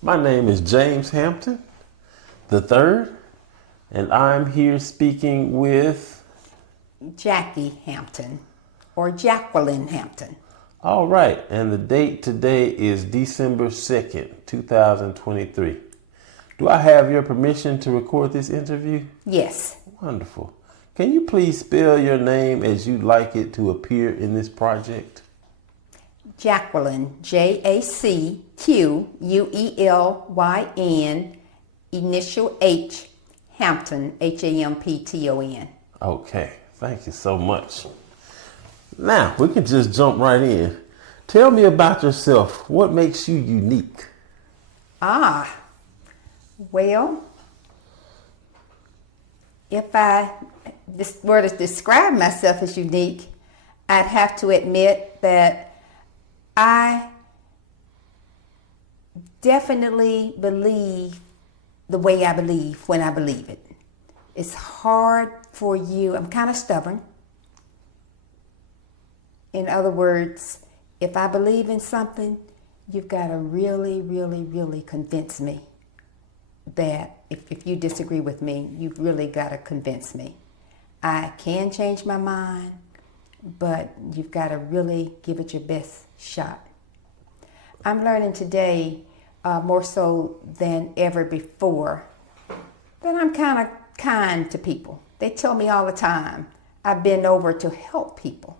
My name is James Hampton III, and I'm here speaking with... Jackie Hampton, or Jacquelyn Hampton. All right, and the date today is December 2nd, 2023. Do I have your permission to record this interview? Yes. Wonderful. Can you please spell your name as you'd like it to appear in this project? Jacquelyn, Jacqueulyn, initial H, Hampton, Hampton. Okay, thank you so much. Now, we can just jump right in. Tell me about yourself. What makes you unique? Well, if I were to describe myself as unique, I'd have to admit that I definitely believe the way I believe when I believe it. It's hard for you. I'm kind of stubborn. In other words, if I believe in something, you've got to really, really, really convince me that if you disagree with me, you've really got to convince me. I can change my mind, but you've got to really give it your best shot. I'm learning today, more so than ever before, that I'm kind of kind to people. They tell me all the time, I bend over to help people.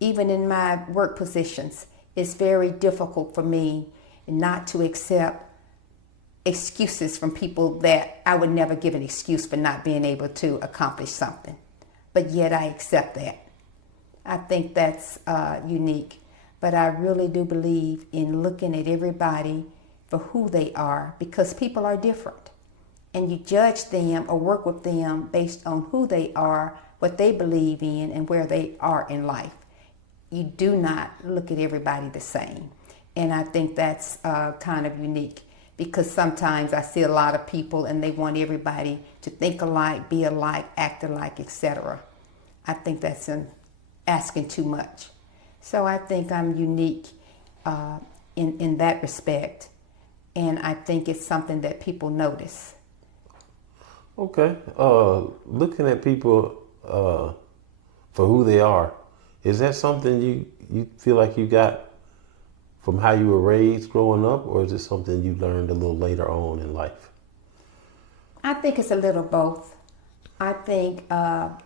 Even in my work positions, it's very difficult for me not to accept excuses from people that I would never give an excuse for not being able to accomplish something. But yet I accept that. I think that's unique. But I really do believe in looking at everybody for who they are, because people are different. And you judge them or work with them based on who they are, what they believe in, and where they are in life. You do not look at everybody the same. And I think that's kind of unique, because sometimes I see a lot of people and they want everybody to think alike, be alike, act alike, etc. I think that's asking too much. So I think I'm unique in that respect. And I think it's something that people notice. Okay. Looking at people for who they are, is that something you feel like you got from how you were raised growing up, or is it something you learned a little later on in life? I think it's a little both. I think I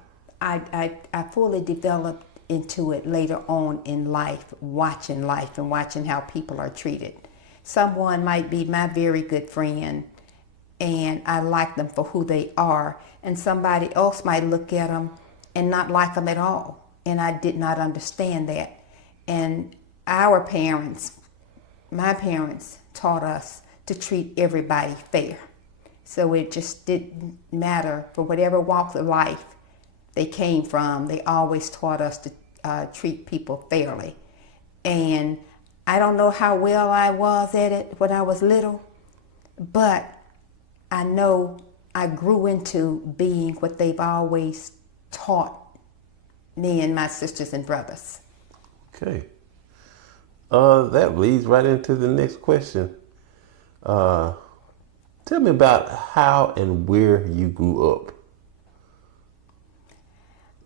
fully developed into it later on in life and watching how people are treated. Someone might be my very good friend, and I like them for who they are, and somebody else might look at them and not like them at all. And I did not understand that. And my parents taught us to treat everybody fair. So it just didn't matter for whatever walk of life they came from. They always taught us to treat people fairly. And I don't know how well I was at it when I was little, but I know I grew into being what they've always taught me and my sisters and brothers. Okay. That leads right into the next question. Tell me about how and where you grew up.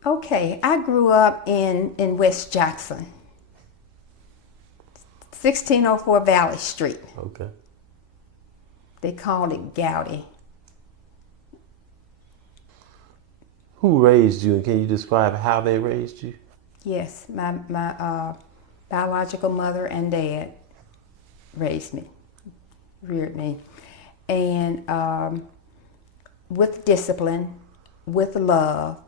Okay, I grew up in West Jackson, 1604 Valley Street. Okay. They called it Gowdy. Who raised you, and can you describe how they raised you? Yes, my biological mother and dad reared me. And with discipline, with love.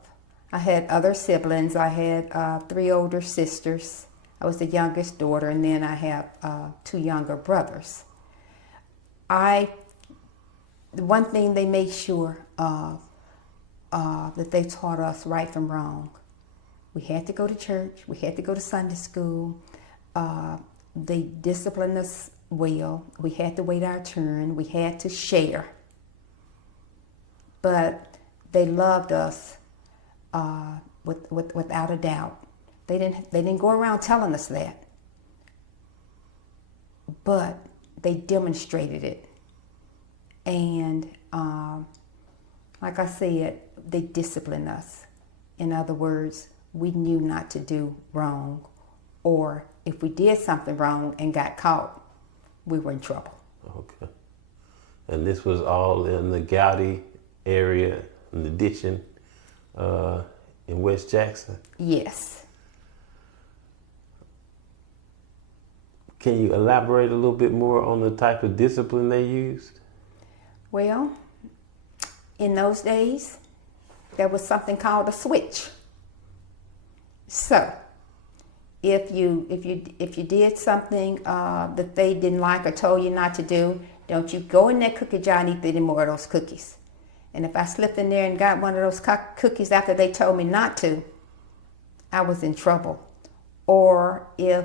I had other siblings. I had 3 older sisters. I was the youngest daughter, and then I have 2 younger brothers. The one thing they made sure of, that they taught us right from wrong. We had to go to church. We had to go to Sunday school. They disciplined us well. We had to wait our turn. We had to share. But they loved us without a doubt. They didn't go around telling us that. but they demonstrated it. And like I said, they disciplined us. In other words, we knew not to do wrong, or if we did something wrong and got caught, we were in trouble. Okay. And this was all in the Gowdy area, in the ditching in West Jackson? Yes. Can you elaborate a little bit more on the type of discipline they used? Well, in those days, there was something called a switch. So, if you did something that they didn't like or told you not to do, don't you go in that cookie jar and eat any more of those cookies. And if I slipped in there and got one of those cookies after they told me not to, I was in trouble. Or if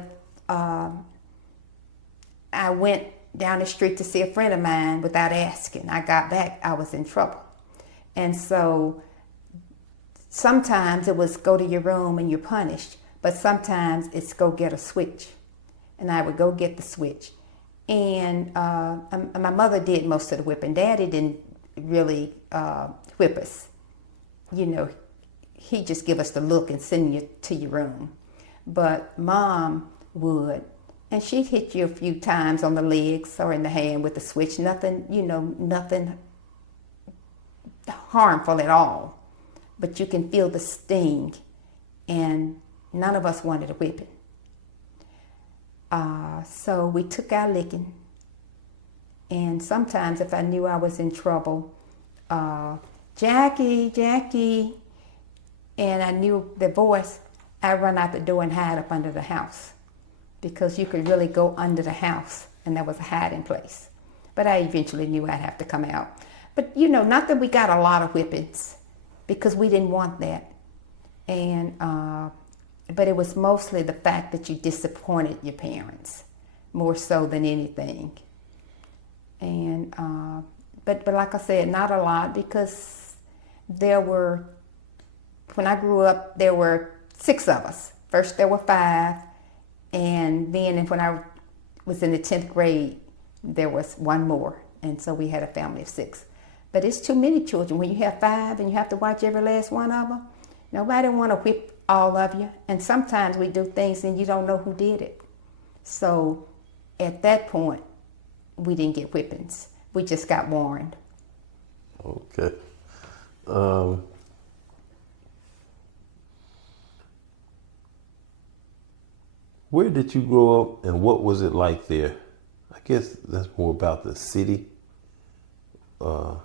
I went down the street to see a friend of mine without asking, I got back, I was in trouble. And so sometimes it was go to your room and you're punished, but sometimes it's go get a switch. And I would go get the switch. And my mother did most of the whipping. Daddy didn't really whip us. You know, he'd just give us the look and send you to your room. But Mom would. And she'd hit you a few times on the legs or in the hand with the switch. Nothing, nothing harmful at all. But you can feel the sting. And none of us wanted a whipping. So we took our licking. And sometimes if I knew I was in trouble, Jackie, and I knew the voice, I'd run out the door and hide up under the house. Because you could really go under the house, and there was a hiding place. But I eventually knew I'd have to come out. But not that we got a lot of whippings, because we didn't want that. And but it was mostly the fact that you disappointed your parents, more so than anything. And but like I said, not a lot, because when I grew up, there were 6 of us. First there were 5. And then when I was in the 10th grade, there was 1 more. And so we had a family of 6. But it's too many children. When you have 5 and you have to watch every last one of them, nobody want to whip all of you. And sometimes we do things and you don't know who did it. So at that point, we didn't get whippings. We just got warned. Okay. Where did you grow up and what was it like there? I guess that's more about the city. Well,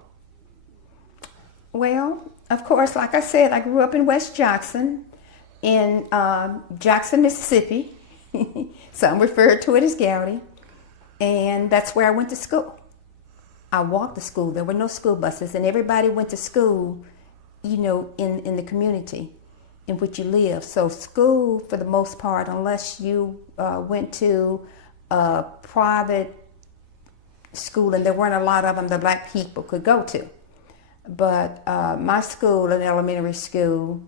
of course, like I said, I grew up in West Jackson, in Jackson, Mississippi. Some refer to it as Gowdy. And that's where I went to school. I walked to school. There were no school buses, and everybody went to school, in the community in which you live. So school, for the most part, unless you went to a private school, and there weren't a lot of them that black people could go to. But my school, an elementary school,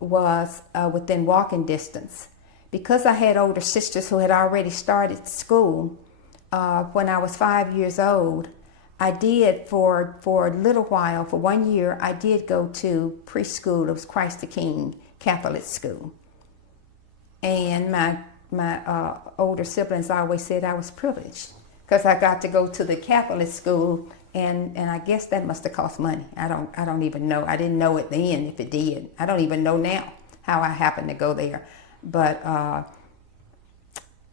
was within walking distance. Because I had older sisters who had already started school, when I was 5 years old, I did for a little while, for 1 year, I did go to preschool. It was Christ the King Catholic School. And my older siblings always said I was privileged because I got to go to the Catholic school, and I guess that must have cost money. I don't even know. I didn't know it then if it did. I don't even know now how I happened to go there. But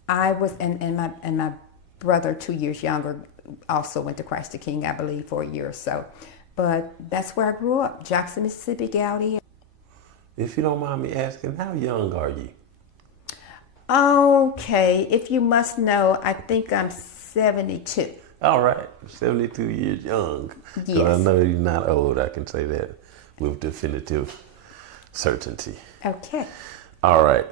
I was, and my brother 2 years younger also went to Christ the King, I believe, for a year or so. But that's where I grew up, Jackson, Mississippi, Gowdy. If you don't mind me asking, how young are you? Okay, if you must know, I think I'm 72. All right, 72 years young. Yes. I know you're not old, I can say that with definitive certainty. Okay. All right,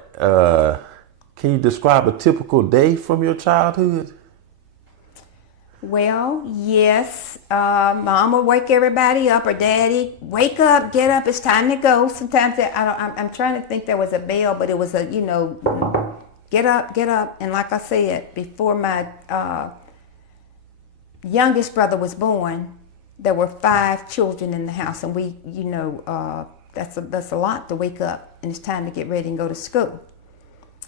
can you describe a typical day from your childhood? Well, yes. Mom would wake everybody up, or Daddy, wake up, get up, it's time to go. Sometimes I'm trying to think there was a bell, but it was a, get up, get up. And like I said, before my youngest brother was born, there were 5 children in the house, and we, that's a lot to wake up, and it's time to get ready and go to school.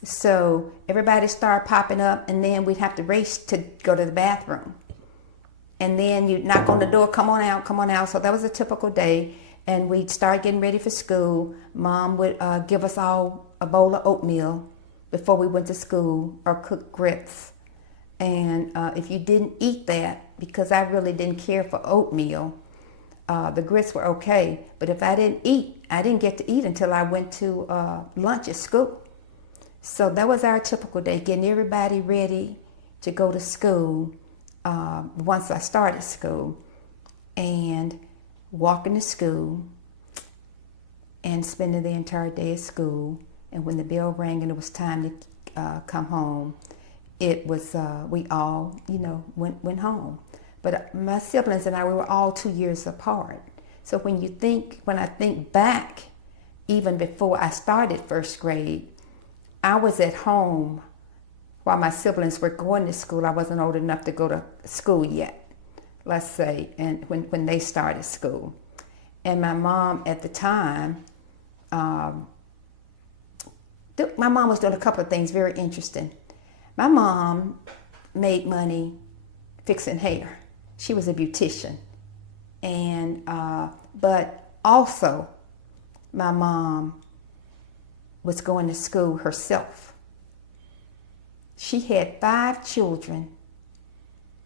So everybody started popping up, and then we'd have to race to go to the bathroom. And then you'd knock on the door, come on out, come on out. So that was a typical day. And we'd start getting ready for school. Mom would give us all a bowl of oatmeal before we went to school, or cook grits. And if you didn't eat that, because I really didn't care for oatmeal, the grits were okay. But if I didn't eat, I didn't get to eat until I went to lunch at school. So that was our typical day, getting everybody ready to go to school once I started school, and walking to school and spending the entire day at school. And when the bell rang and it was time to come home, it was, we all, went home. But my siblings and I, we were all 2 years apart. So when I think back, even before I started first grade, I was at home while my siblings were going to school. I wasn't old enough to go to school yet, let's say, and when they started school. And my mom at the time, my mom was doing a couple of things very interesting. My mom made money fixing hair. She was a beautician. And but also my mom was going to school herself. She had 5 children,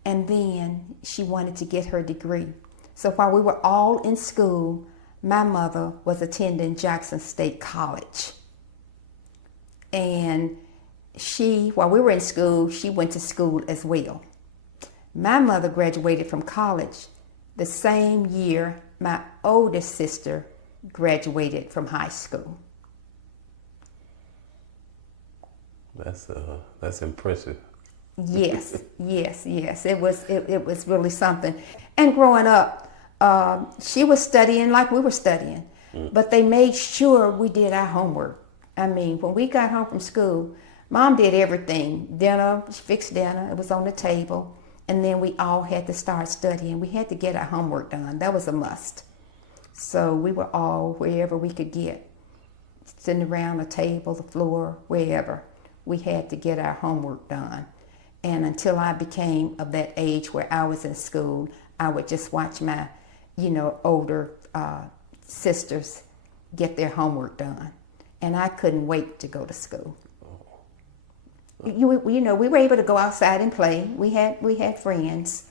and then she wanted to get her degree. So while we were all in school, my mother was attending Jackson State College. And while we were in school, she went to school as well. My mother graduated from college the same year my oldest sister graduated from high school. That's impressive. Yes. It was really something. And growing up, she was studying like we were studying, but they made sure we did our homework. I mean, when we got home from school, Mom did everything. Dinner, she fixed dinner, it was on the table, and then we all had to start studying. We had to get our homework done. That was a must. So we were all wherever we could get, sitting around the table, the floor, wherever. We had to get our homework done. And until I became of that age where I was in school, I would just watch my, older sisters get their homework done. And I couldn't wait to go to school. We were able to go outside and play. We had friends,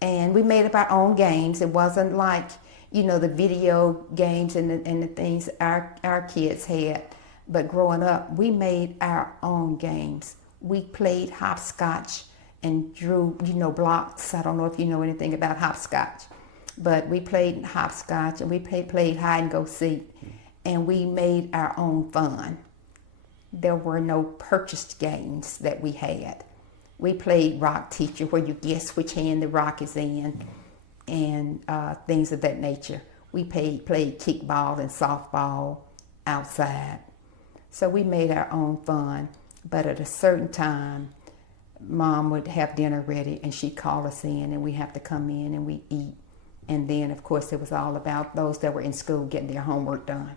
and we made up our own games. It wasn't like, the video games and the things our kids had. But growing up, we made our own games. We played hopscotch and drew, blocks. I don't know if you know anything about hopscotch, but we played hopscotch, and we played hide and go seek, and we made our own fun. There were no purchased games that we had. We played rock teacher, where you guess which hand the rock is in, and things of that nature. We played kickball and softball outside. So we made our own fun, but at a certain time, Mom would have dinner ready, and she'd call us in, and we have to come in and we eat. And then, of course, it was all about those that were in school getting their homework done.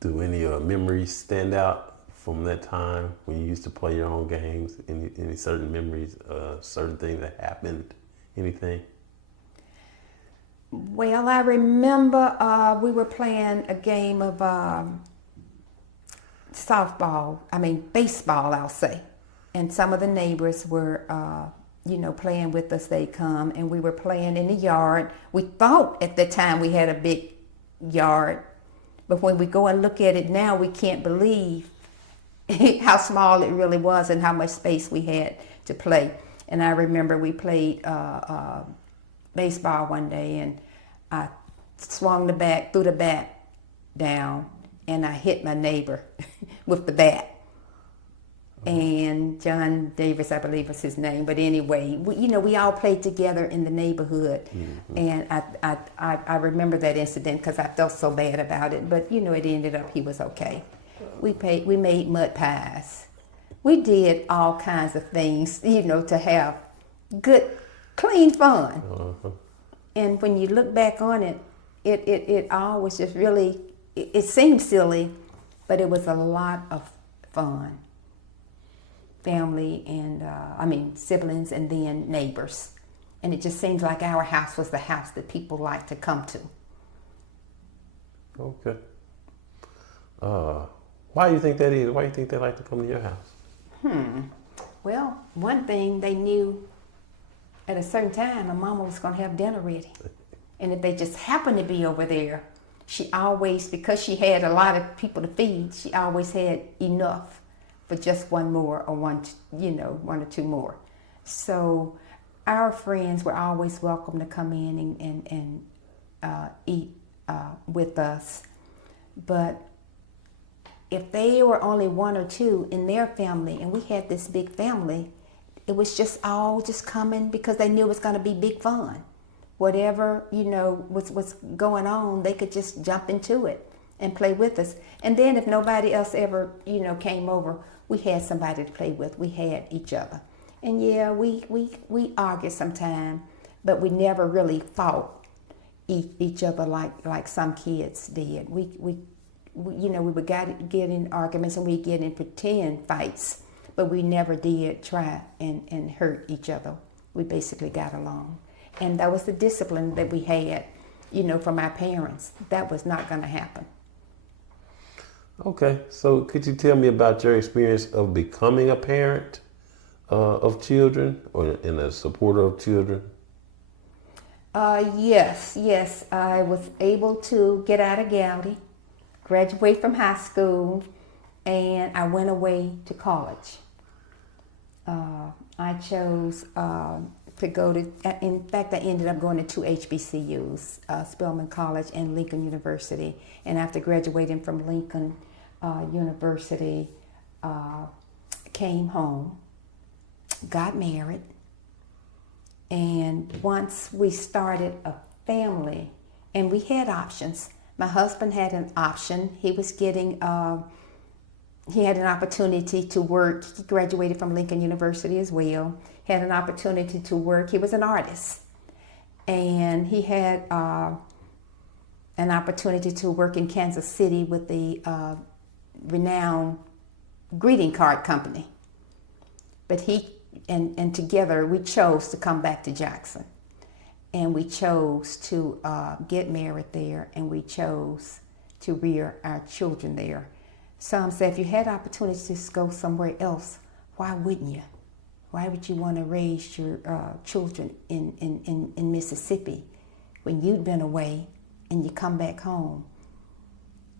Do any memories stand out from that time when you used to play your own games? Any certain memories, certain things that happened, anything? Well, I remember we were playing a game of baseball, I'll say. And some of the neighbors were, playing with us. They'd come, and we were playing in the yard. We thought at the time we had a big yard, but when we go and look at it now, we can't believe how small it really was and how much space we had to play. And I remember we played baseball one day, and I threw the bat down, and I hit my neighbor with the bat. And John Davis, I believe was his name. But anyway, we all played together in the neighborhood. Mm-hmm. And I remember that incident because I felt so bad about it. But, it ended up he was okay. We made mud pies. We did all kinds of things, to have good, clean fun. Uh-huh. And when you look back on it, it all was just really, it seemed silly, but it was a lot of fun. Family and, siblings and then neighbors. And it just seems like our house was the house that people like to come to. Okay. Why do you think that is? Why do you think they like to come to your house? Well, one thing they knew at a certain time, my mama was going to have dinner ready. And if they just happened to be over there, she always, because she had a lot of people to feed, she always had enough for just one more or one or two more. So our friends were always welcome to come in and eat with us. But if they were only one or two in their family and we had this big family, it was just all just coming because they knew it was going to be big fun. Whatever, was going on, they could just jump into it and play with us. And then if nobody else ever, came over, we had somebody to play with. We had each other. And yeah, we argued sometimes, but we never really fought each other like some kids did. We would get in arguments and we get in pretend fights, but we never did try and hurt each other. We basically got along. And that was the discipline that we had, from our parents. That was not going to happen. Okay, so could you tell me about your experience of becoming a parent of children or in a supporter of children? Yes. I was able to get out of Gowdy, graduate from high school, and I went away to college. I chose to go to, in fact, I ended up going to two HBCUs, Spelman College and Lincoln University. And after graduating from Lincoln University, came home, got married, and once we started a family, and we had options. My husband had an option. He was getting, he had an opportunity to work. He graduated from Lincoln University as well. Had an opportunity to work. He was an artist. And he had an opportunity to work in Kansas City with the renowned greeting card company. But he, and together we chose to come back to Jackson. And we chose to get married there, and we chose to rear our children there. Some say if you had opportunities to go somewhere else, why wouldn't you? Why would you want to raise your children in Mississippi when you'd been away and you come back home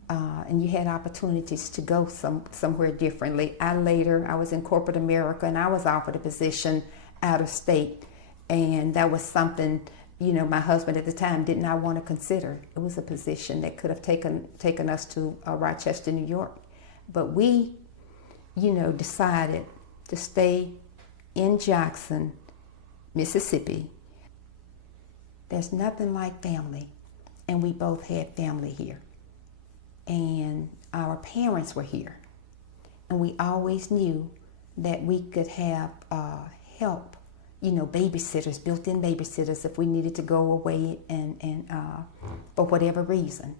and you had opportunities to go somewhere differently? I was in corporate America and I was offered a position out of state, and that was something, my husband at the time did not want to consider. It was a position that could have taken us to Rochester, New York. But we, decided to stay in Jackson, Mississippi. There's nothing like family, and we both had family here. And our parents were here, and we always knew that we could have help, babysitters, built-in babysitters if we needed to go away and for whatever reason.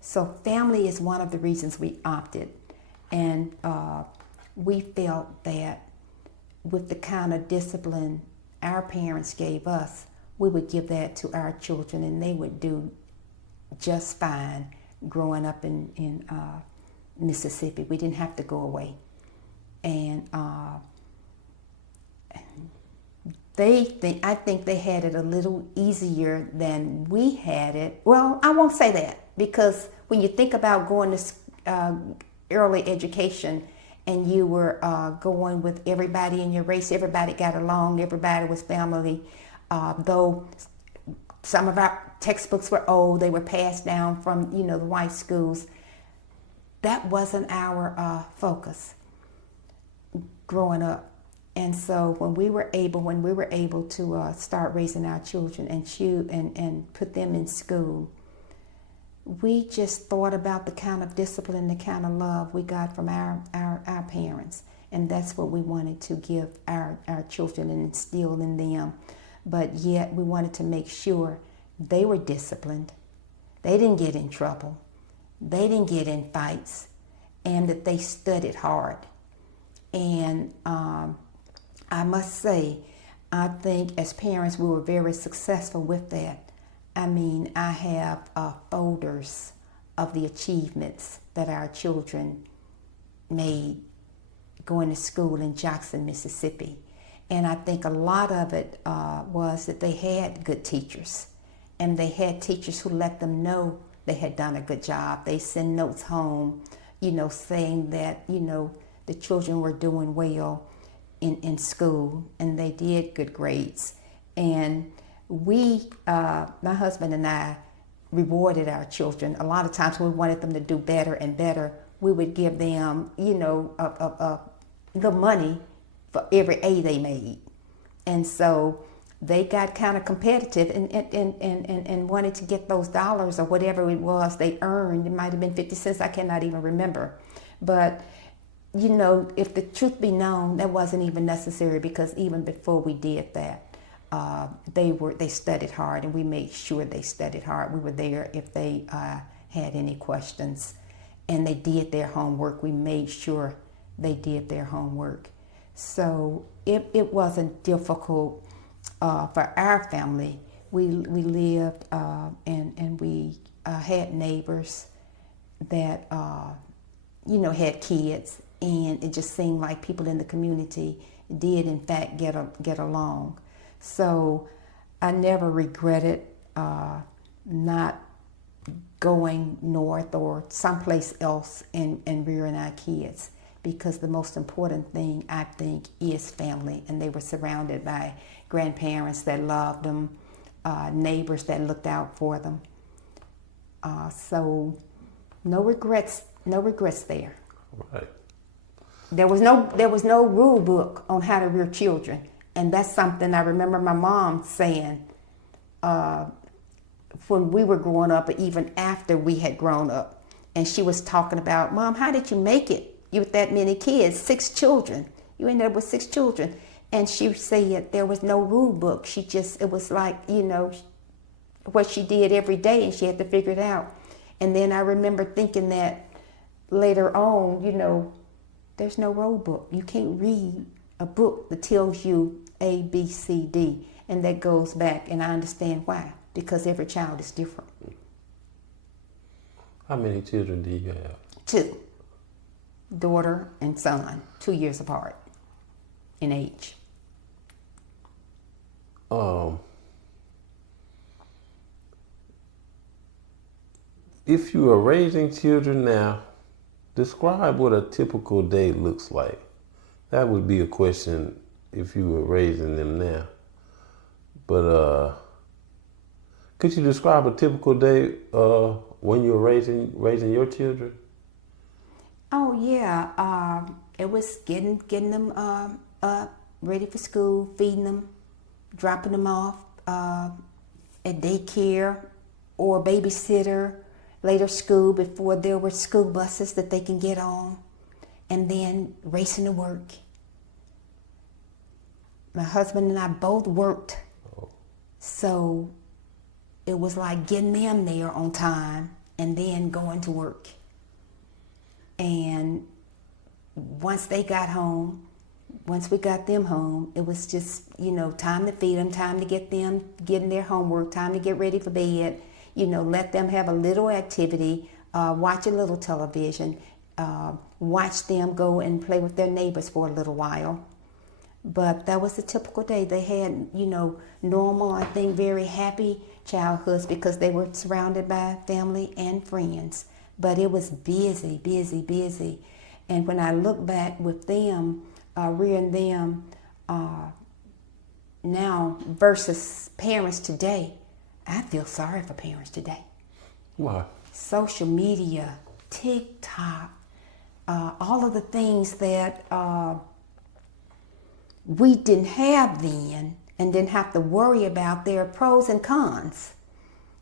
So family is one of the reasons we opted, and we felt that with the kind of discipline our parents gave us, we would give that to our children, and they would do just fine growing up in Mississippi. We didn't have to go away. And I think they had it a little easier than we had it. Well, I won't say that, because when you think about going to early education, and you were going with everybody in your race, everybody got along, everybody was family. Though some of our textbooks were old, they were passed down from, the white schools. That wasn't our focus growing up. And so when we were able to start raising our children and put them in school, we just thought about the kind of discipline, the kind of love we got from our parents. And that's what we wanted to give our children and instill in them. But yet we wanted to make sure they were disciplined. They didn't get in trouble. They didn't get in fights. And that they studied hard. And I must say, I think as parents we were very successful with that. I mean, I have folders of the achievements that our children made going to school in Jackson, Mississippi. And I think a lot of it was that they had good teachers. And they had teachers who let them know they had done a good job. They send notes home, saying that, the children were doing well in school and they did good grades. And we, my husband and I, rewarded our children. A lot of times when we wanted them to do better and better, we would give them, the money for every A they made. And so they got kind of competitive and wanted to get those dollars or whatever it was they earned. It might have been 50 cents, I cannot even remember. But, if the truth be known, that wasn't even necessary, because even before we did that, they studied hard, and we made sure they studied hard. We were there if they had any questions, and they did their homework. We made sure they did their homework. So it wasn't difficult for our family. We lived and we had neighbors that had kids, and it just seemed like people in the community did in fact get along. So I never regretted not going north or someplace else and rearing our kids, because the most important thing, I think, is family. And they were surrounded by grandparents that loved them, neighbors that looked out for them. So no regrets there. Right. There was no rule book on how to rear children. And that's something I remember my mom saying when we were growing up, or even after we had grown up. And she was talking about, Mom, how did you make it? You with that many kids, 6 children. You ended up with 6 children. And she said there was no rule book. It was like, what she did every day, and she had to figure it out. And then I remember thinking that later on, there's no rule book. You can't read a book that tells you A, B, C, D. And that goes back, and I understand why. Because every child is different. How many children do you have? 2. Daughter and son, 2 years apart in age. If you are raising children now, describe what a typical day looks like. That would be a question if you were raising them now. But could you describe a typical day when you're raising your children? Oh yeah, it was getting them up, ready for school, feeding them, dropping them off at daycare or babysitter, later school before there were school buses that they can get on, and then racing to work. My husband and I both worked, so it was like getting them there on time and then going to work. And once they got home, once we got them home, it was just, time to feed them, time to get them getting their homework, time to get ready for bed, let them have a little activity, watch a little television, watch them go and play with their neighbors for a little while. But that was a typical day. They had, normal, I think, very happy childhoods because they were surrounded by family and friends. But it was busy, busy, busy. And when I look back with them, rearing them now versus parents today, I feel sorry for parents today. Why? Social media, TikTok, all of the things that we didn't have then and didn't have to worry about. There are pros and cons.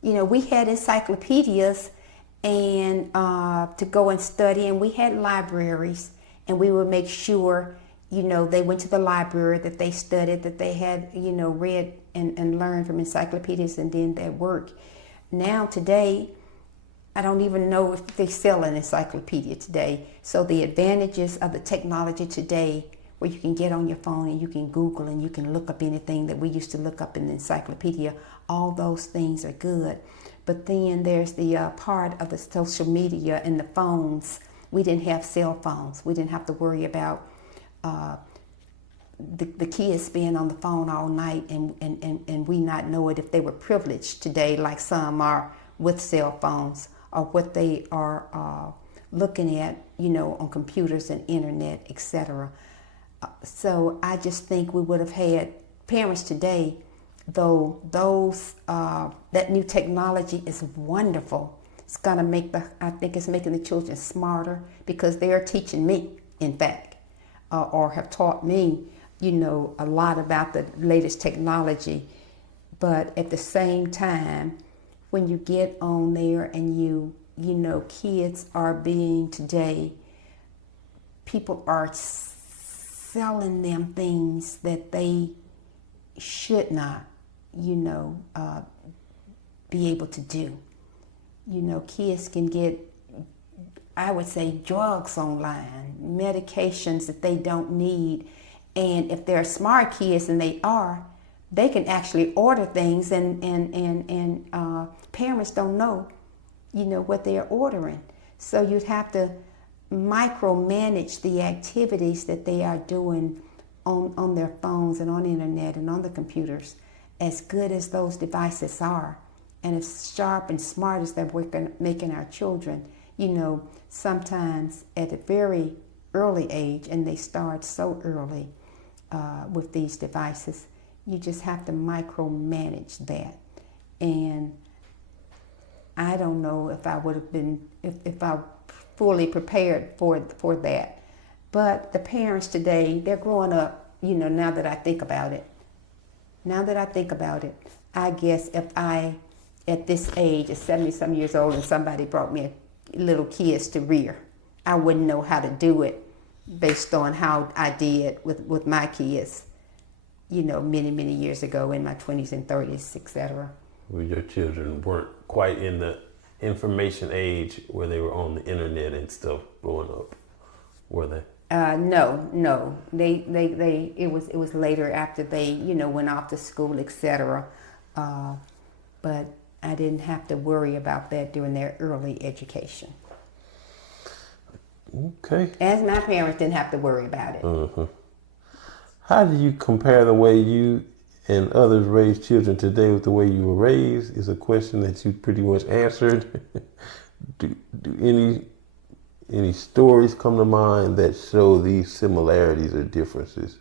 We had encyclopedias and to go and study, and we had libraries, and we would make sure they went to the library, that they studied, that they had, read and learned from encyclopedias, and then their work. Now today, I don't even know if they sell an encyclopedia today. So the advantages of the technology today, where you can get on your phone and you can Google and you can look up anything that we used to look up in the encyclopedia, all those things are good. But then there's the part of the social media and the phones. We didn't have cell phones. We didn't have to worry about the kids being on the phone all night and we not know it if they were privileged today, like some are with cell phones, or what they are looking at, on computers and internet, etc. So I just think we would have had parents today, though that new technology is wonderful. It's gonna I think it's making the children smarter, because they are teaching me, in fact, or have taught me, a lot about the latest technology. But at the same time, when you get on there and kids are being today, people are selling them things that they should not, be able to do. Kids can get, I would say, drugs online, medications that they don't need. And if they're smart kids, and they can actually order things, and parents don't know, what they're ordering. So you'd have to micromanage the activities that they are doing on their phones and on the internet and on the computers, as good as those devices are, and as sharp and smart as they're making our children. Sometimes at a very early age, and they start so early with these devices, you just have to micromanage that. And I don't know if I would have been, if I fully prepared for that. But the parents today, they're growing up, now that I think about it, I guess if I, at this age, at 70-some years old, and somebody brought me little kids to rear, I wouldn't know how to do it based on how I did with my kids, many, many years ago in my 20s and 30s, etc. Well, your children weren't quite in the information age where they were on the internet and stuff growing up, were they? No. It was later, after they, went off to school, etc. But I didn't have to worry about that during their early education. Okay. As my parents didn't have to worry about it. Uh-huh. How do you compare the way you and others raise children today with the way you were raised? Is a question that you pretty much answered. do any stories come to mind that show these similarities or differences?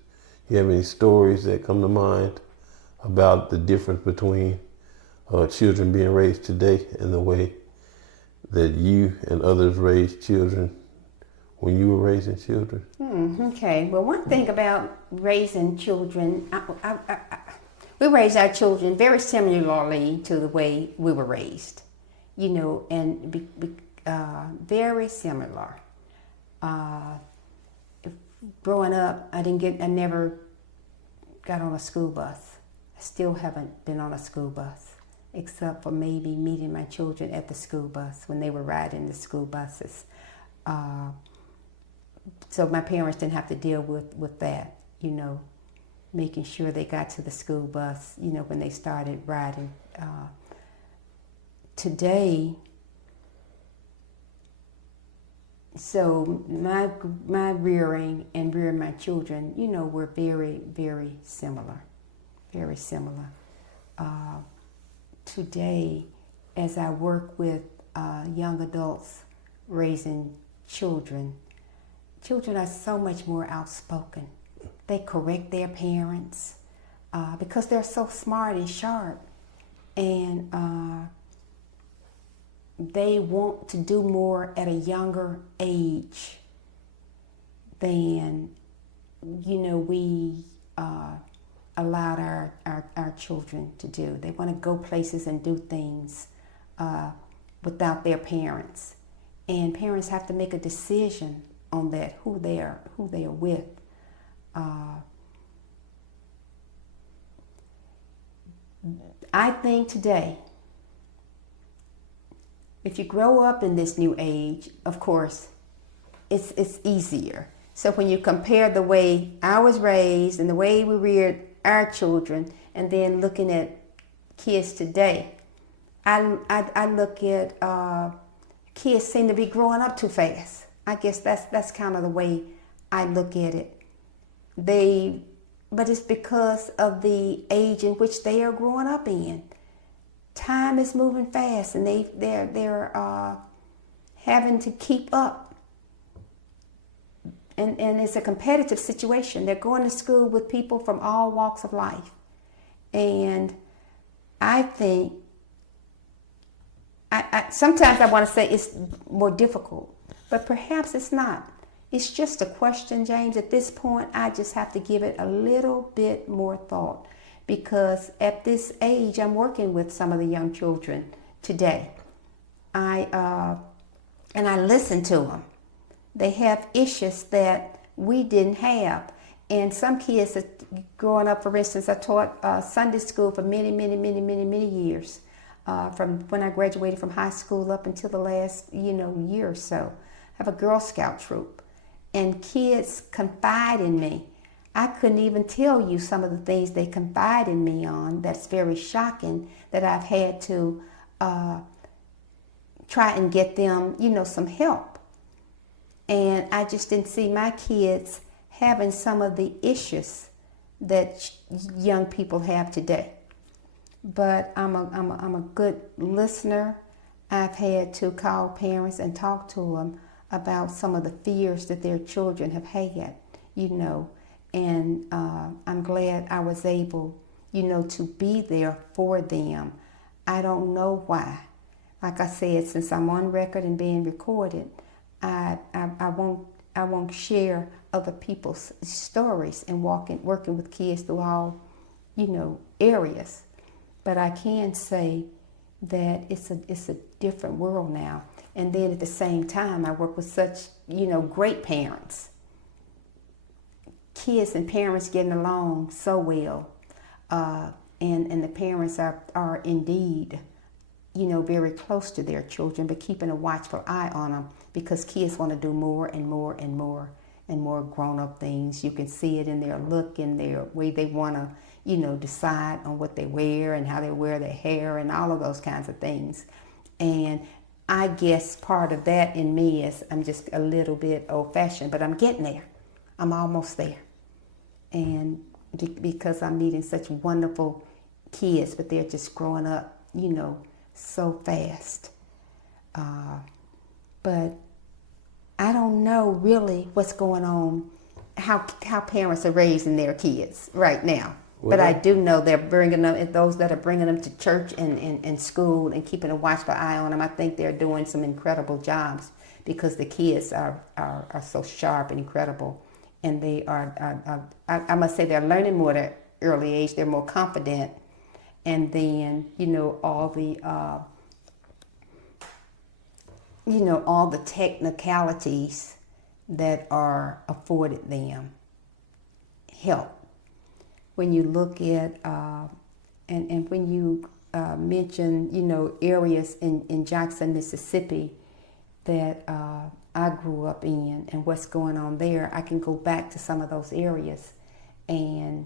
You have any stories that come to mind about the difference between children being raised today and the way that you and others raised children when you were raising children? Okay. Well, one thing about raising children, we raised our children very similarly to the way we were raised, and very similar. Growing up, I never got on a school bus. I still haven't been on a school bus, except for maybe meeting my children at the school bus when they were riding the school buses. So my parents didn't have to deal with that, making sure they got to the school bus, when they started riding. Today, so my rearing and rearing my children, were very, very similar, very similar. Today, as I work with young adults raising children are so much more outspoken. They correct their parents because they're so smart and sharp, and they want to do more at a younger age than we allowed our children to do. They want to go places and do things without their parents, and parents have to make a decision on that, who they are with. I think today, if you grow up in this new age, of course, it's easier. So when you compare the way I was raised and the way we reared our children, and then looking at kids today, I look at kids seem to be growing up too fast. I guess that's kind of the way I look at it. But it's because of the age in which they are growing up in. Time is moving fast, and they're having to keep up. And it's a competitive situation. They're going to school with people from all walks of life. And I think, sometimes I want to say it's more difficult, but perhaps it's not. It's just a question, James. At this point, I just have to give it a little bit more thought, because at this age, I'm working with some of the young children today. And I listen to them. They have issues that we didn't have. And some kids are growing up, for instance, I taught Sunday school for many years. From when I graduated from high school up until the last, year or so. I have a Girl Scout troop. And kids confide in me. I couldn't even tell you some of the things they confide in me on. That's very shocking, that I've had to try and get them, some help. And I just didn't see my kids having some of the issues that young people have today. But I'm a good listener. I've had to call parents and talk to them about some of the fears that their children have had, and I'm glad I was able, to be there for them. I don't know why. Like I said, since I'm on record and being recorded, I won't share other people's stories and working with kids through all, areas. But I can say that it's a different world now. And then at the same time, I work with such, great parents. Kids and parents getting along so well. And the parents are indeed, very close to their children, but keeping a watchful eye on them, because kids want to do more and more and more and more grown-up things. You can see it in their look and their way they want to, decide on what they wear and how they wear their hair and all of those kinds of things. And I guess part of that in me is I'm just a little bit old-fashioned, but I'm getting there. I'm almost there. And because I'm meeting such wonderful kids, but they're just growing up, so fast. But I don't know really what's going on, how parents are raising their kids right now. But I do know they're bringing them, those that are bringing them to church and school and keeping a watchful eye on them. I think they're doing some incredible jobs, because the kids are so sharp and incredible. And they I must say, they're learning more at an early age. They're more confident. And then, all the technicalities that are afforded them help. When you look at, and when you mention, areas in Jackson, Mississippi that I grew up in and what's going on there, I can go back to some of those areas and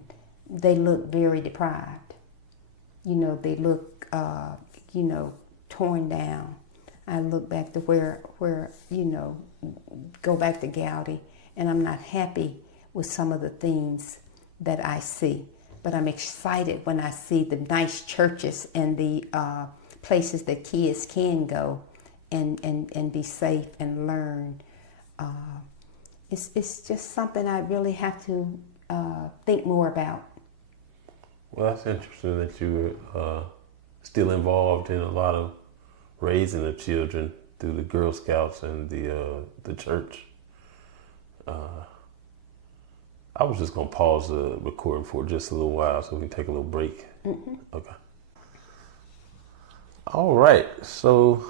they look very deprived. They look, torn down. I look back to where go back to Gowdy, and I'm not happy with some of the things that I see. But I'm excited when I see the nice churches and the places that kids can go and be safe and learn. It's just something I really have to think more about. Well, that's interesting that you were still involved in a lot of raising the children through the Girl Scouts and the church. I was just going to pause the recording for just a little while so we can take a little break. Mm-hmm. Okay. All right. So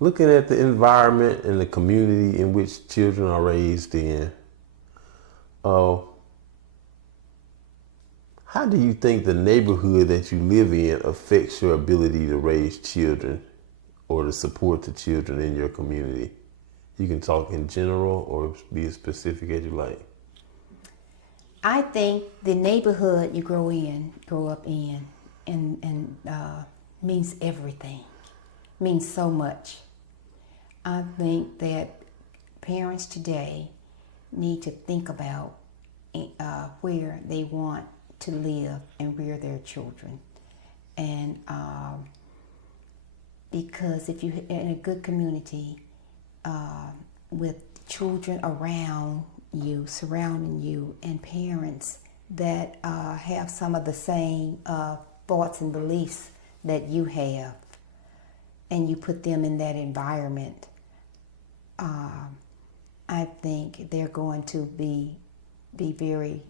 looking at the environment and the community in which children are raised in, How do you think the neighborhood that you live in affects your ability to raise children or to support the children in your community? You can talk in general or be as specific as you like. I think the neighborhood you grow up in, and means everything, means so much. I think that parents today need to think about where they want to live and rear their children. And because if you're in a good community with children around you, surrounding you, and parents that have some of the same thoughts and beliefs that you have, and you put them in that environment, I think they're going to be very,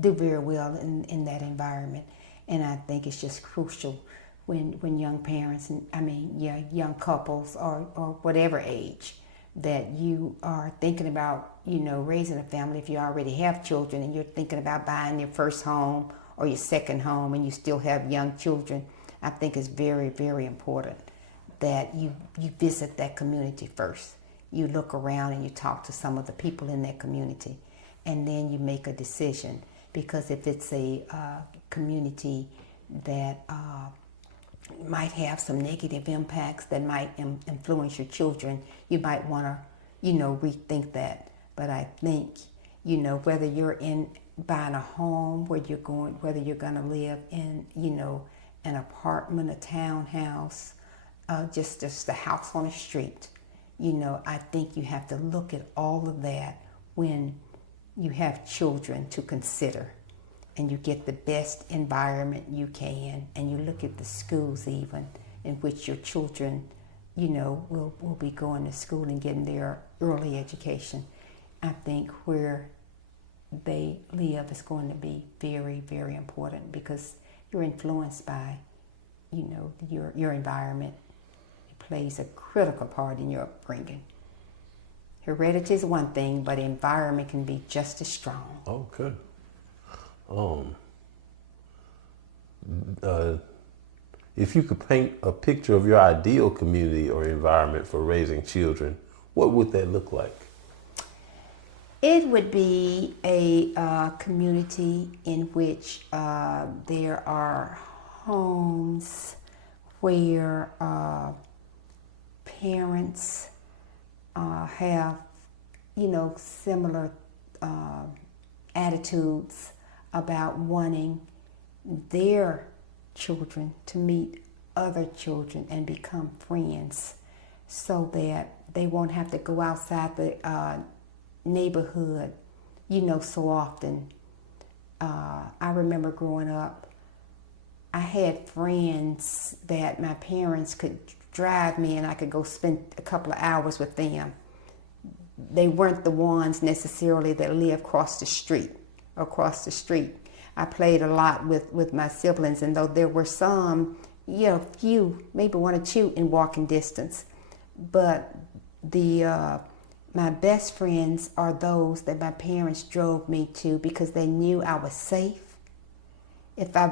do very well in that environment. And I think it's just crucial when young parents, young couples or whatever age, that you are thinking about, raising a family. If you already have children and you're thinking about buying your first home or your second home and you still have young children, I think it's very, very important that you visit that community first. You look around and you talk to some of the people in that community, and then you make a decision. Because if it's a community that might have some negative impacts that might influence your children, you might want to, rethink that. But I think, whether you're buying a home, whether you're going to live in, an apartment, a townhouse, just a house on the street, I think you have to look at all of that when you have children to consider. And you get the best environment you can, and you look at the schools even in which your children, will be going to school and getting their early education. I think where they live is going to be very, very important, because you're influenced by, your environment. It plays a critical part in your upbringing. Heredity is one thing, but environment can be just as strong. Okay. If you could paint a picture of your ideal community or environment for raising children, what would that look like? It would be a community in which there are homes where parents have, similar attitudes about wanting their children to meet other children and become friends, so that they won't have to go outside the neighborhood, so often. I remember growing up, I had friends that my parents could drive me and I could go spend a couple of hours with them. They weren't the ones necessarily that lived across the street. I played a lot with my siblings, and though there were some, few, maybe one or two in walking distance, but my best friends are those that my parents drove me to because they knew I was safe. If I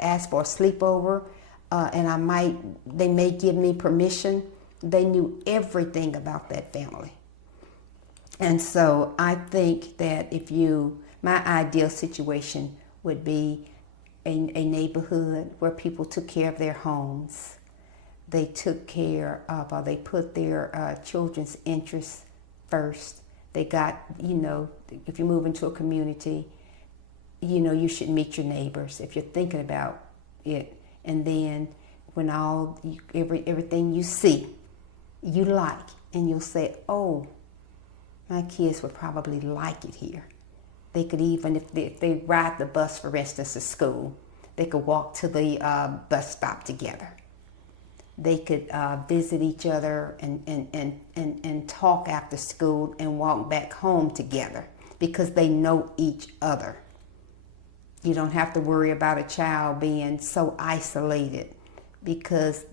asked for a sleepover, and they may give me permission, they knew everything about that family. And so I think that my ideal situation would be a neighborhood where people took care of their homes. They took care of, they put their children's interests first. They got, if you move into a community, you should meet your neighbors if you're thinking about it. And then when everything you see, you like, and you'll say, oh, my kids would probably like it here. They could even, if they ride the bus, for instance, to school, they could walk to the bus stop together. They could visit each other and talk after school and walk back home together because they know each other. You don't have to worry about a child being so isolated because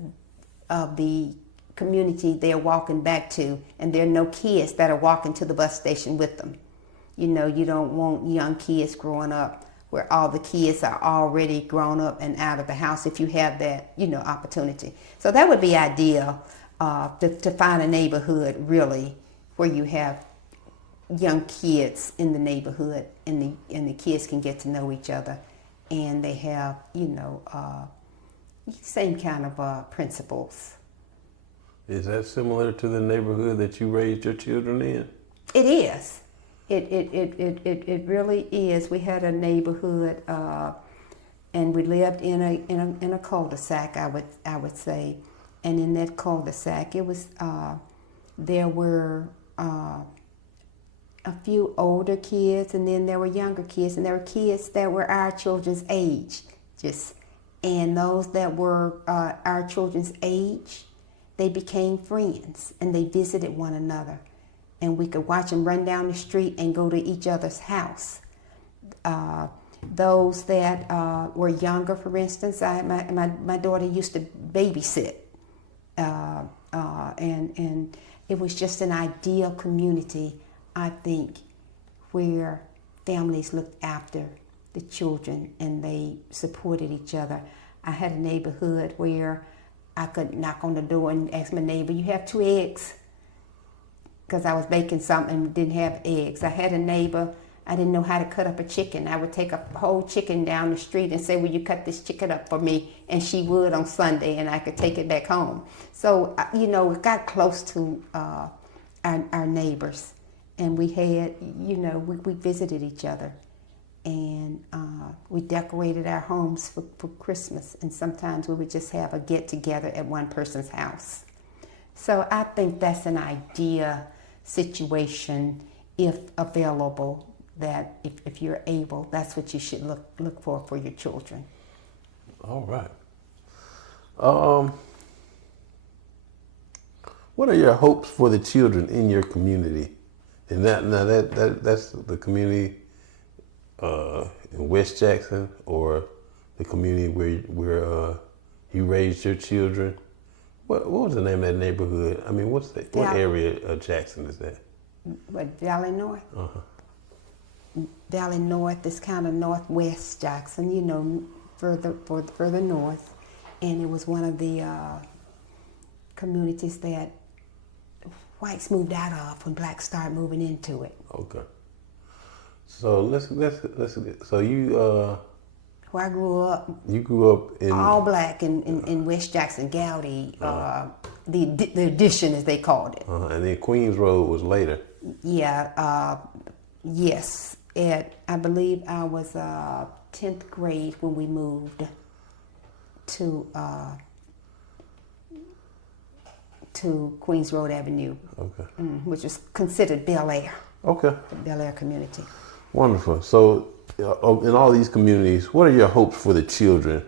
of the community they're walking back to, and there are no kids that are walking to the bus station with them. You know, you don't want young kids growing up where all the kids are already grown up and out of the house if you have that, you know, opportunity. So that would be ideal, to find a neighborhood really where you have young kids in the neighborhood and the kids can get to know each other and they have, you know, same kind of principles. Is that similar to the neighborhood that you raised your children in? It is. It really is. We had a neighborhood, and we lived in a cul-de-sac. I would say, and in that cul-de-sac, it was there were a few older kids, and then there were younger kids, and there were kids that were our children's age, and those that were our children's age, they became friends, and they visited one another. And we could watch them run down the street and go to each other's house. Those that were younger, for instance, my daughter used to babysit. And it was just an ideal community, I think, where families looked after the children and they supported each other. I had a neighborhood where I could knock on the door and ask my neighbor, "You have 2 eggs?" Because I was baking something and didn't have eggs. I had a neighbor, I didn't know how to cut up a chicken. I would take a whole chicken down the street and say, "Will you cut this chicken up for me?" And she would on Sunday, and I could take it back home. So, you know, we got close to our neighbors. And we had, you know, we visited each other. And we decorated our homes for Christmas. And sometimes we would just have a get-together at one person's house. So I think that's an idea situation, if available, that if you're able, that's what you should look for your children. All right. What are your hopes for the children in your community? And that's the community in West Jackson, or the community where you raised your children. What was the name of that neighborhood? I mean, what area of Jackson is that? What, Valley North? Uh-huh. Valley North is kind of northwest Jackson, you know, further north. And it was one of the communities that whites moved out of when blacks started moving into it. Okay. So let's so you where I grew up. You grew up in all black in West Jackson, Gowdy, the addition as they called it. And then Queens Road was later. Yeah. Yes. I believe I was 10th grade when we moved to Queens Road Avenue. Okay. Which is considered Bel Air. Okay. The Bel Air community. Wonderful. So, in all these communities, what are your hopes for the children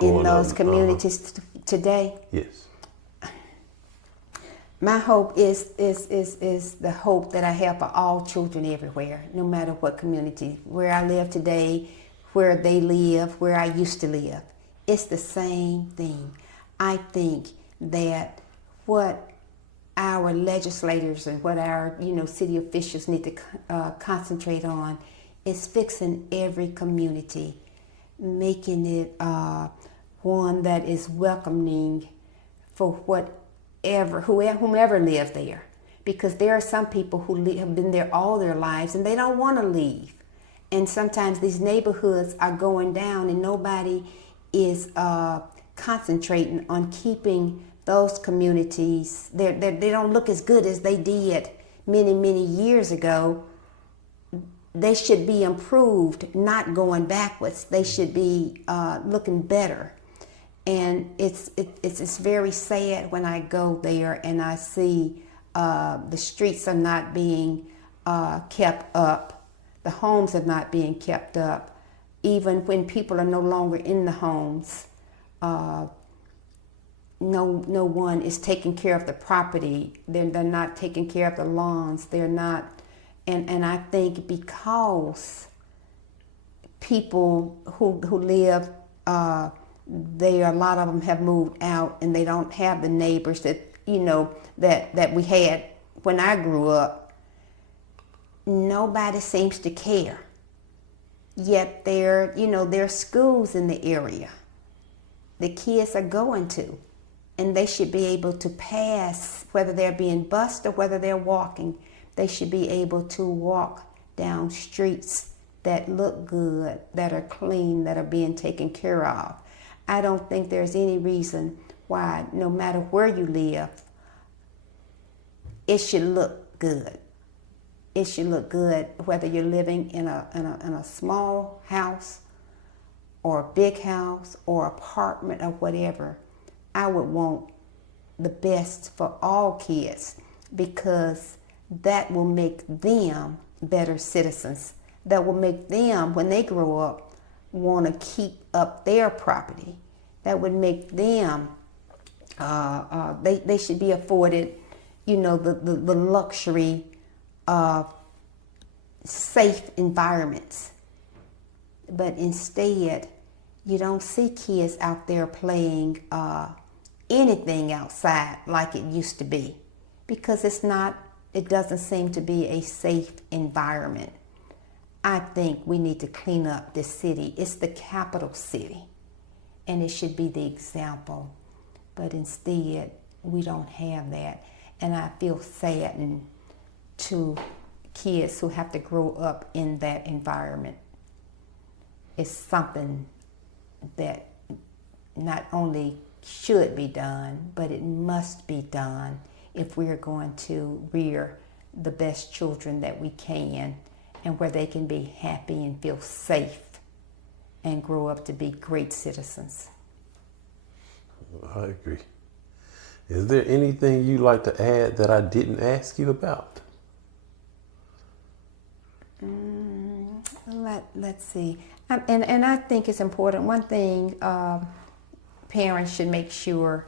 in those communities today? Yes. My hope is the hope that I have for all children everywhere, no matter what community, where I live today, where they live, where I used to live. It's the same thing. I think that what our legislators and what our city officials need to concentrate on is fixing every community, making it one that is welcoming for whomever lives there. Because there are some people who have been there all their lives and they don't want to leave. And sometimes these neighborhoods are going down and nobody is concentrating on keeping those communities. They don't look as good as they did many years ago. They should be improved, not going backwards. They should be looking better. And it's very sad when I go there and I see the streets are not being kept up. The homes are not being kept up. Even when people are no longer in the homes, no one is taking care of the property. They're not taking care of the lawns. They're not, and I think because people who live, a lot of them have moved out and they don't have the neighbors that that we had when I grew up. nobody seems to care. Yet there are schools in the area the kids are going to, and they should be able to pass, whether they're being bused or whether they're walking. They should be able to walk down streets that look good, that are clean, that are being taken care of. I don't think there's any reason why, no matter where you live, it should look good. It should look good whether you're living in a small house or a big house or apartment or whatever. I would want the best for all kids, because that will make them better citizens. That will make them, when they grow up, want to keep up their property. That would make them, they should be afforded, the luxury of safe environments. But instead, you don't see kids out there playing anything outside like it used to be, because it doesn't seem to be a safe environment. I think we need to clean up this city. It's the capital city, and it should be the example. But instead, we don't have that. And I feel saddened to kids who have to grow up in that environment. It's something that not only should be done, but it must be done if we're going to rear the best children that we can, and where they can be happy and feel safe and grow up to be great citizens. I agree. Is there anything you'd like to add that I didn't ask you about? Let's see. And I think it's important. One thing, parents should make sure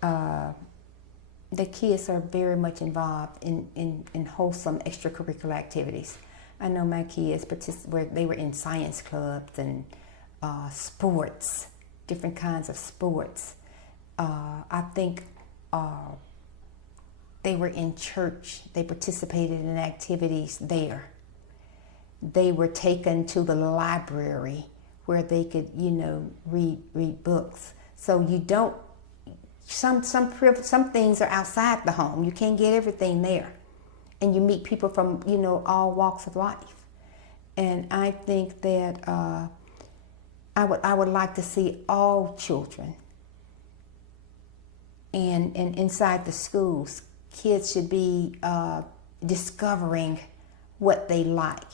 the kids are very much involved in wholesome extracurricular activities. I know my kids they were in science clubs and sports, different kinds of sports. I think they were in church. They participated in activities there. They were taken to the library where they could, read books. So you don't. Some things are outside the home. You can't get everything there, and you meet people from all walks of life. And I think that I would like to see all children. And inside the schools, kids should be discovering what they like.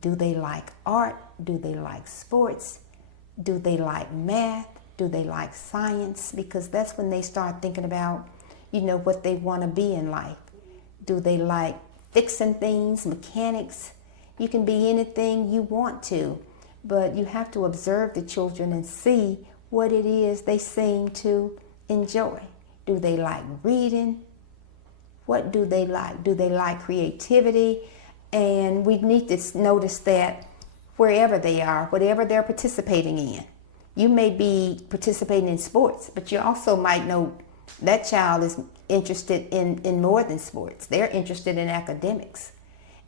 Do they like art? Do they like sports? Do they like math? Do they like science? Because that's when they start thinking about, what they want to be in life. Do they like fixing things, mechanics? You can be anything you want to, but you have to observe the children and see what it is they seem to enjoy. Do they like reading? What do they like? Do they like creativity? And we need to notice that wherever they are, whatever they're participating in. You may be participating in sports, but you also might know that child is interested in more than sports. They're interested in academics.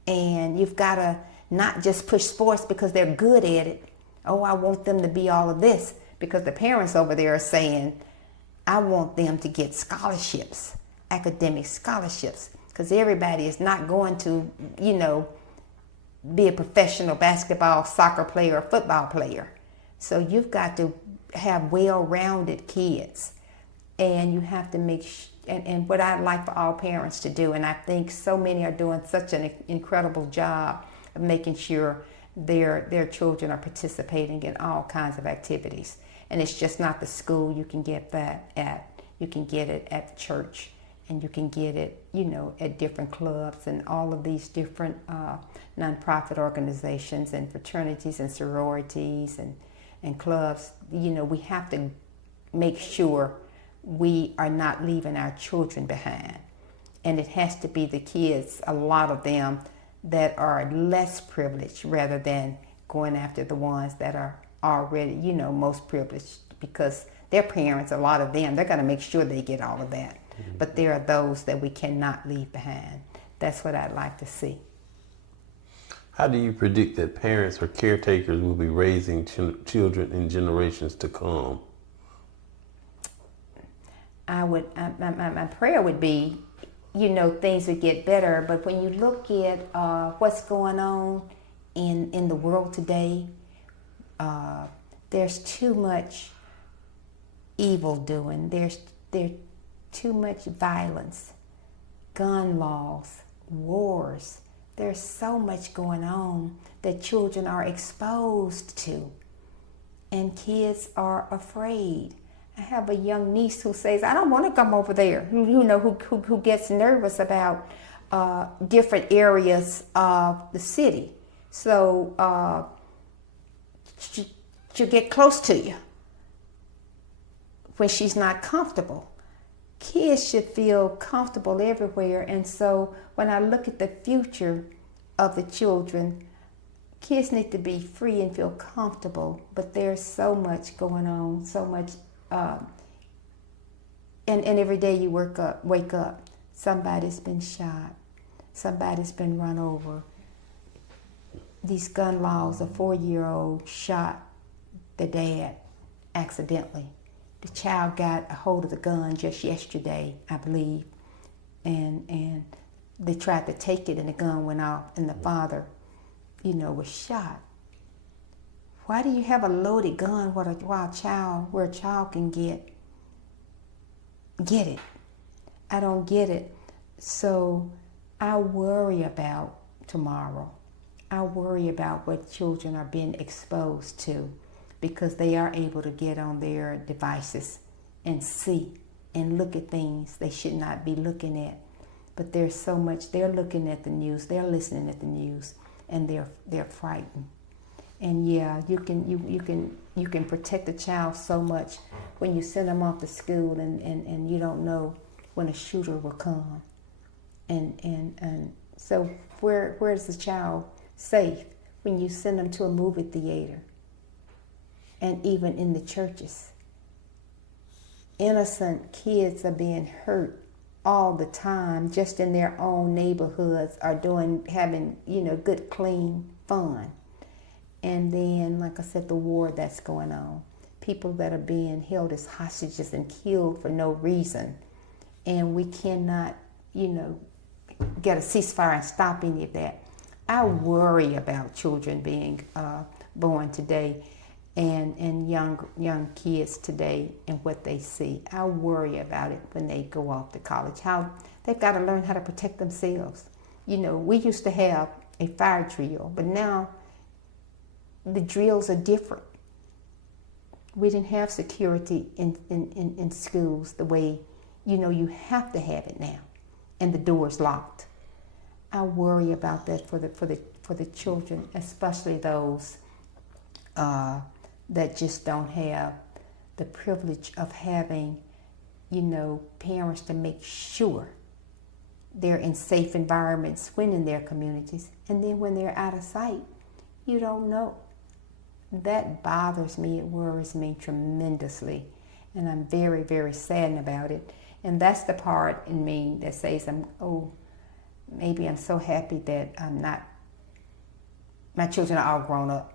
And you've got to not just push sports because they're good at it. Oh, I want them to be all of this, because the parents over there are saying, I want them to get scholarships, academic scholarships, because everybody is not going to, be a professional basketball, soccer player, or football player. So you've got to have well-rounded kids, and you have to make and what I'd like for all parents to do, and I think so many are doing such an incredible job of making sure their children are participating in all kinds of activities. And it's just not the school you can get that at. You can get it at church, and you can get it, at different clubs and all of these different nonprofit organizations and fraternities and sororities and clubs. We have to make sure we are not leaving our children behind. And it has to be the kids, a lot of them, that are less privileged, rather than going after the ones that are already, most privileged, because their parents, a lot of them, they're going to make sure they get all of that. Mm-hmm. But there are those that we cannot leave behind. That's what I'd like to see. How do you predict that parents or caretakers will be raising children in generations to come? My prayer would be, things would get better. But when you look at what's going on in the world today, there's too much evil doing. There's too much violence, gun laws, wars. There's so much going on that children are exposed to, and kids are afraid. I have a young niece who says, "I don't want to come over there." Who gets nervous about different areas of the city. So she'll get close to you when she's not comfortable. Kids should feel comfortable everywhere. And so when I look at the future of the children, kids need to be free and feel comfortable. But there's so much going on, so much. And every day you wake up, somebody's been shot, somebody's been run over. These gun laws, a 4-year-old shot the dad accidentally. The child got a hold of the gun just yesterday, I believe, and they tried to take it and the gun went off and the father, was shot. Why do you have a loaded gun where a child can get it? I don't get it. So I worry about tomorrow. I worry about what children are being exposed to, because they are able to get on their devices and see and look at things they should not be looking at. But there's so much. They're looking at the news, they're listening at the news, and they're frightened. And yeah, you can protect a child so much when you send them off to school and you don't know when a shooter will come. And so where is the child safe when you send them to a movie theater? And even in the churches, innocent kids are being hurt all the time, just in their own neighborhoods, are having good, clean fun. And then, like I said, the war that's going on, people that are being held as hostages and killed for no reason, and we cannot, get a ceasefire and stop any of that. I worry about children being born today. And young kids today and what they see. I worry about it when they go off to college. How they've got to learn how to protect themselves. We used to have a fire drill, but now the drills are different. We didn't have security in schools the way you have to have it now, and the door's locked. I worry about that for the children, especially those that just don't have the privilege of having, parents to make sure they're in safe environments when in their communities. And then when they're out of sight, you don't know. That bothers me. It worries me tremendously. And I'm very, very saddened about it. And that's the part in me that says, maybe I'm so happy that my children are all grown up.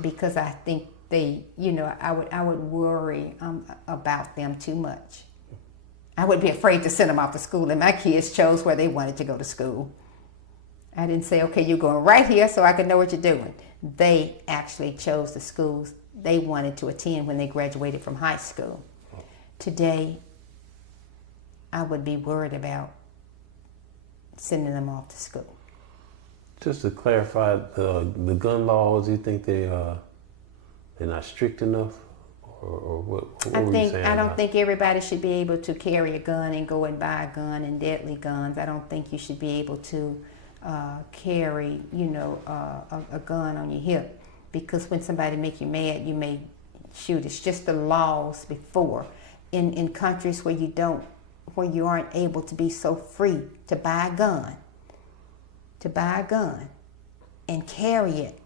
Because I think I would worry about them too much. I would be afraid to send them off to school, and my kids chose where they wanted to go to school. I didn't say, okay, you're going right here so I can know what you're doing. They actually chose the schools they wanted to attend when they graduated from high school. Today, I would be worried about sending them off to school. Just to clarify, the gun laws, you think they're not strict enough, or what were you saying? I don't think everybody should be able to carry a gun and go and buy a gun and deadly guns. I don't think you should be able to carry, a gun on your hip, because when somebody make you mad, you may shoot. It's just the laws before. In countries where you aren't able to be so free to buy a gun. And carry it.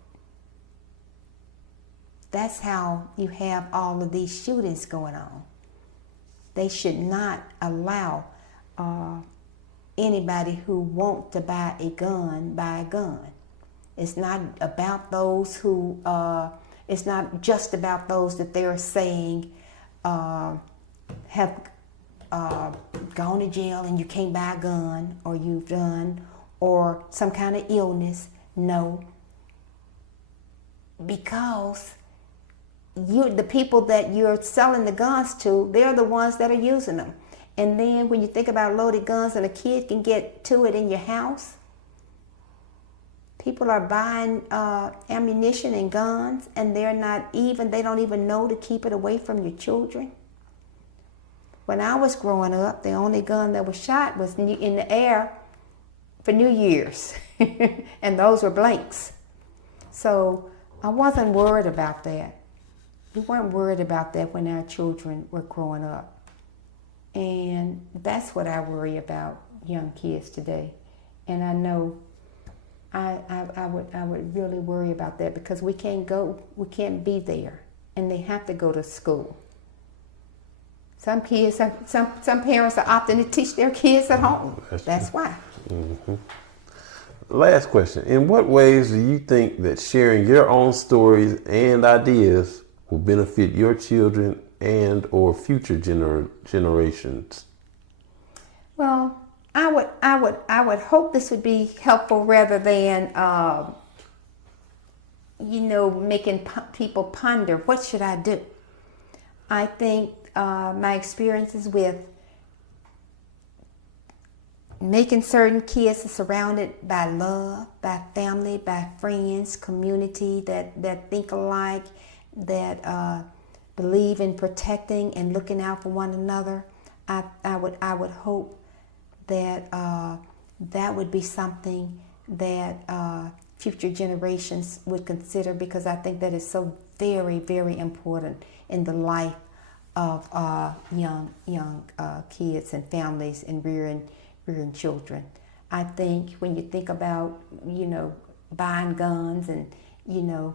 That's how you have all of these shootings going on. They should not allow anybody who wants to buy a gun. It's not about those who, it's not just about those that they're saying have gone to jail and you can't buy a gun, or you've done, or some kind of illness. No. Because the people that you're selling the guns to, they're the ones that are using them. And then when you think about loaded guns and a kid can get to it in your house, people are buying ammunition and guns, and they don't even know to keep it away from your children. When I was growing up, the only gun that was shot was in the air for New Year's, and those were blanks. So I wasn't worried about that. We weren't worried about that when our children were growing up. And that's what I worry about young kids today. And I know I would really worry about that, because we can't be there, and they have to go to school. Some parents are opting to teach their kids at home. That's why. Mm-hmm. Last question. In what ways do you think that sharing your own stories and ideas will benefit your children and or future generations? Well, I would hope this would be helpful rather than making people ponder, what should I do? I think my experiences with making certain kids are surrounded by love, by family, by friends, community that think alike, that believe in protecting and looking out for one another. I would hope that that would be something that future generations would consider, because I think that is so very, very important in the life of young kids and families and rearing children. I think when you think about, buying guns, and, you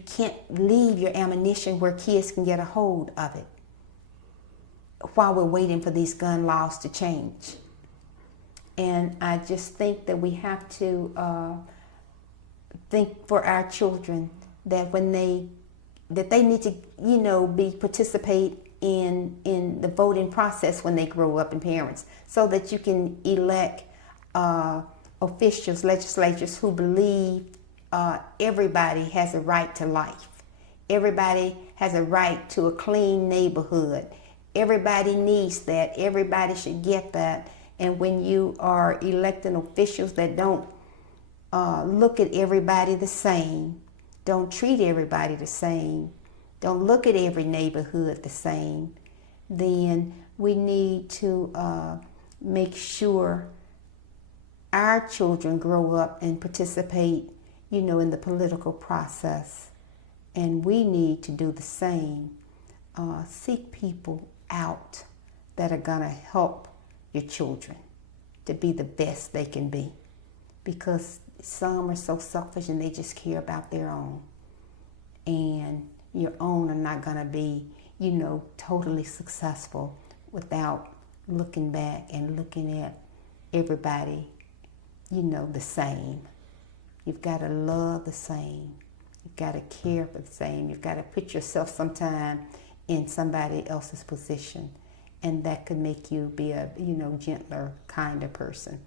can't leave your ammunition where kids can get a hold of it while we're waiting for these gun laws to change. And I just think that we have to think for our children that they need to participate in the voting process when they grow up, and parents, so that you can elect officials, legislators who believe everybody has a right to life. Everybody has a right to a clean neighborhood. Everybody needs that. Everybody should get that. And when you are electing officials that don't look at everybody the same, don't treat everybody the same, don't look at every neighborhood the same, then we need to make sure our children grow up and participate, in the political process. And we need to do the same. Seek people out that are going to help your children to be the best they can be. Because some are so selfish and they just care about their own. And your own are not going to be, totally successful without looking back and looking at everybody, the same. You've got to love the same. You've got to care for the same. You've got to put yourself sometime in somebody else's position. And that could make you be a, gentler, kinder person.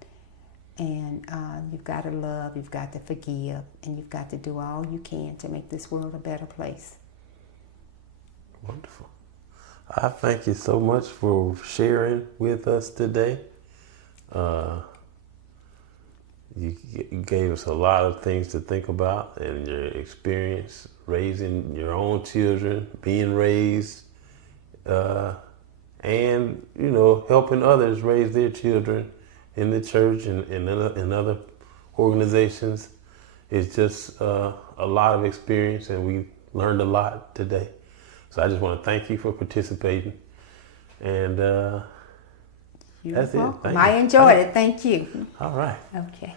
And you've got to love, you've got to forgive, and you've got to do all you can to make this world a better place. Wonderful. I thank you so much for sharing with us today. You gave us a lot of things to think about, and your experience raising your own children, being raised, and, helping others raise their children in the church and in other organizations. It's just a lot of experience, and we learned a lot today. So I just want to thank you for participating. And that's it. I enjoyed it. Thank you. All right. Okay.